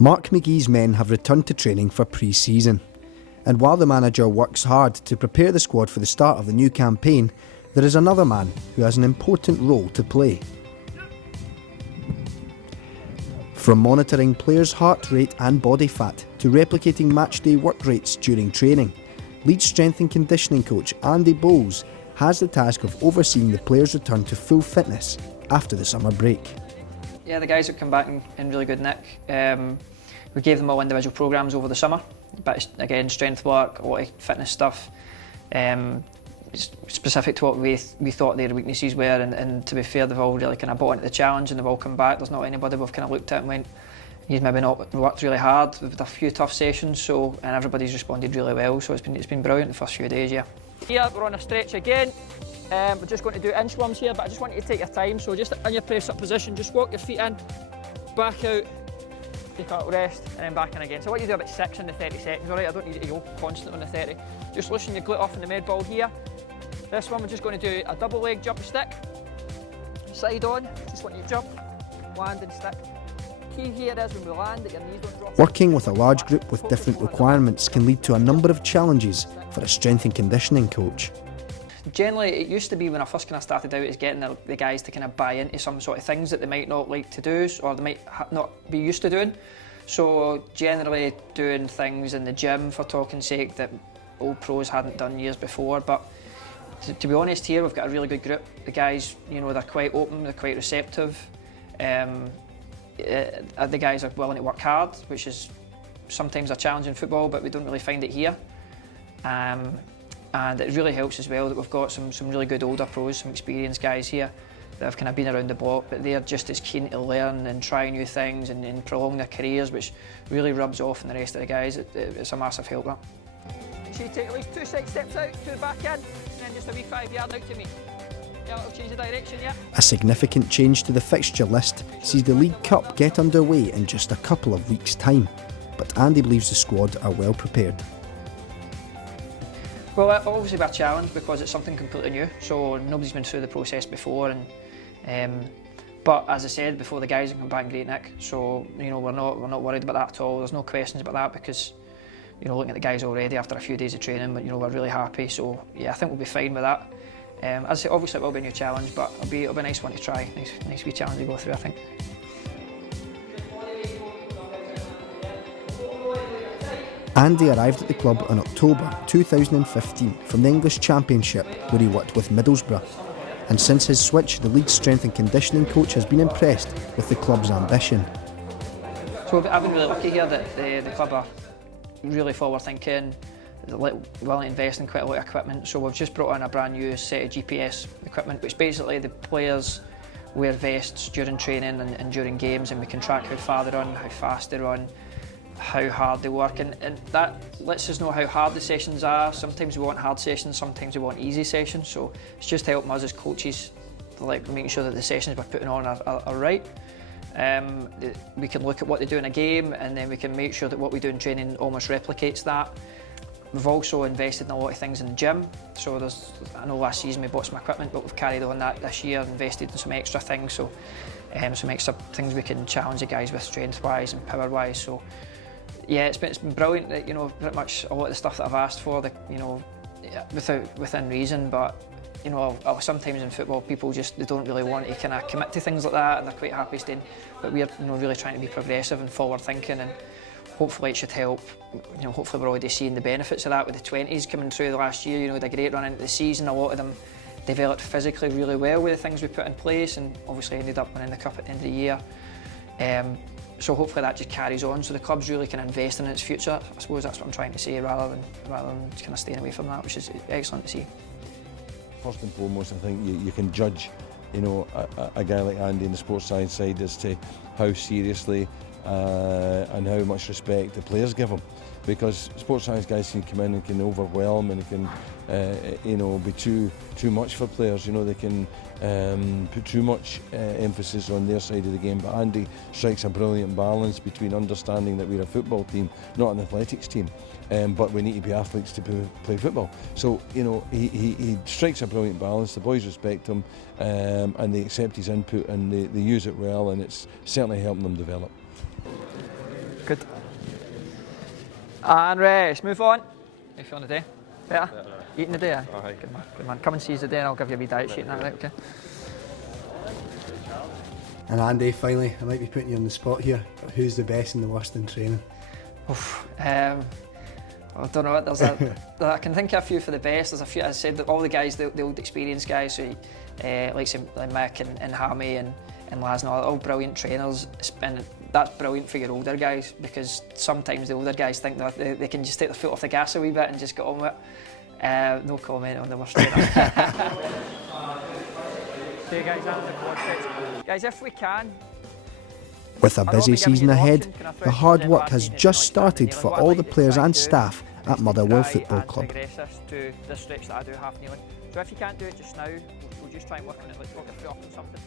Mark McGee's men have returned to training for pre-season. And while the manager works hard to prepare the squad for the start of the new campaign, there is another man who has an important role to play. From monitoring players' heart rate and body fat to replicating matchday work rates during training, Leeds strength and conditioning coach Andy Boles has the task of overseeing the players' return to full fitness after the summer break. Yeah, the guys have come back in really good nick. We gave them all individual programmes over the summer, but again, strength work, a lot of fitness stuff, specific to what we thought their weaknesses were, and to be fair, they've all really kind of bought into the challenge and they've all come back. There's not anybody we've kind of looked at and went, you've maybe not worked really hard. We've had a few tough sessions, and everybody's responded really well, so it's been brilliant the first few days, yeah. Here, we're on a stretch again. We're just going to do inchworms here, but I just want you to take your time, so just in your press-up position, just walk your feet in, back out, take a little rest, and then back in again. So I want you to do about 6 in the 30 seconds, alright? I don't need you to go constant on the 30. Just loosen your glute off in the med ball here. This one, we're just going to do a double leg jump stick. Side on, just want you to jump, land and stick. Key here is when we land that your knees don't drop. Working with a large group with different requirements can lead to a number of challenges for a strength and conditioning coach. Generally, it used to be when I first kind of started out is getting the guys to kind of buy into some sort of things that they might not like to do or they might not be used to doing. So generally doing things in the gym for talking sake that old pros hadn't done years before. But to be honest, here we've got a really good group. The guys, you know, they're quite open, they're quite receptive. The guys are willing to work hard, which is sometimes a challenge in football, but we don't really find it here. And it really helps as well that we've got some really good older pros, some experienced guys here that have kind of been around the block, but they're just as keen to learn and try new things and prolong their careers, which really rubs off on the rest of the guys. It's a massive help, that. So you take at least 2 side steps out to the back end, and then just a wee 5-yard out to me. Yeah, it'll change the direction, yeah. A significant change to the fixture list sees the League Cup get underway in just a couple of weeks' time, but Andy believes the squad are well prepared. Well, it'll obviously be a challenge because it's something completely new, so nobody's been through the process before. But as I said before, the guys have come back in great nick, so you know we're not worried about that at all. There's no questions about that because you know looking at the guys already after a few days of training, but you know we're really happy. So yeah, I think we'll be fine with that. As I say, obviously it will be a new challenge, but it'll be a nice one to try. Nice wee challenge to go through, I think. Andy arrived at the club in October 2015 from the English Championship, where he worked with Middlesbrough. And since his switch, the league's strength and conditioning coach has been impressed with the club's ambition. So I've been really lucky here that the club are really forward thinking, willing to invest in quite a lot of equipment. So we've just brought in a brand new set of GPS equipment, which basically the players wear vests during training and during games, and we can track how far they run, how fast they run, how hard they work, and that lets us know how hard the sessions are. Sometimes we want hard sessions, sometimes we want easy sessions, so it's just helping us as coaches, like making sure that the sessions we're putting on are right. We can look at what they do in a game, and then we can make sure that what we do in training almost replicates that. We've also invested in a lot of things in the gym, so I know last season we bought some equipment, but we've carried on that this year, invested in some extra things, so some extra things we can challenge the guys with strength-wise and power-wise. So yeah, it's been brilliant. That, you know, pretty much a lot of the stuff that I've asked for, you know, within reason. But you know, sometimes in football, people they don't really want to kind of commit to things like that, and they're quite happy staying. But we're really trying to be progressive and forward-thinking, and hopefully it should help. You know, hopefully we're already seeing the benefits of that with the 20s coming through the last year. You know, the great run into the season. A lot of them developed physically really well with the things we put in place, and obviously ended up winning the cup at the end of the year. So hopefully that just carries on, so the club's really can invest in its future. I suppose that's what I'm trying to say, rather than kind of staying away from that, which is excellent to see. First and foremost, I think you can judge, you know, a guy like Andy in the sports science side as to how seriously and how much respect the players give him. Because sports science guys can come in and can overwhelm, and it can, you know, be too much for players. You know, they can put too much emphasis on their side of the game. But Andy strikes a brilliant balance between understanding that we're a football team, not an athletics team, but we need to be athletes to play football. So you know, he strikes a brilliant balance. The boys respect him, and they accept his input, and they use it well, and it's certainly helping them develop. Good. And rest. Move on. How you feeling today? Better? Eating today? Aye. Good man. Good man. Come and see us today and I'll give you a wee diet sheet and that, right? Okay. And Andy, finally, I might be putting you on the spot here, but who's the best and the worst in training? I don't know. I can think of a few for the best. There's a few. As I said, all the guys, the old experienced guys, so like Mick and Hammy and Laz and all brilliant trainers. And that's brilliant for your older guys, because sometimes the older guys think that they can just take their foot off the gas a wee bit and just get on with it. No comment on the worst trainer. Okay, guys, that's the quad sets. Guys, if we can. With a busy season ahead, the hard work has just started for all the players and staff at Motherwell Football Club. To this stretch that I do half kneeling. So if you can't do it just now, we'll just try and work on it, like talk it through up and something.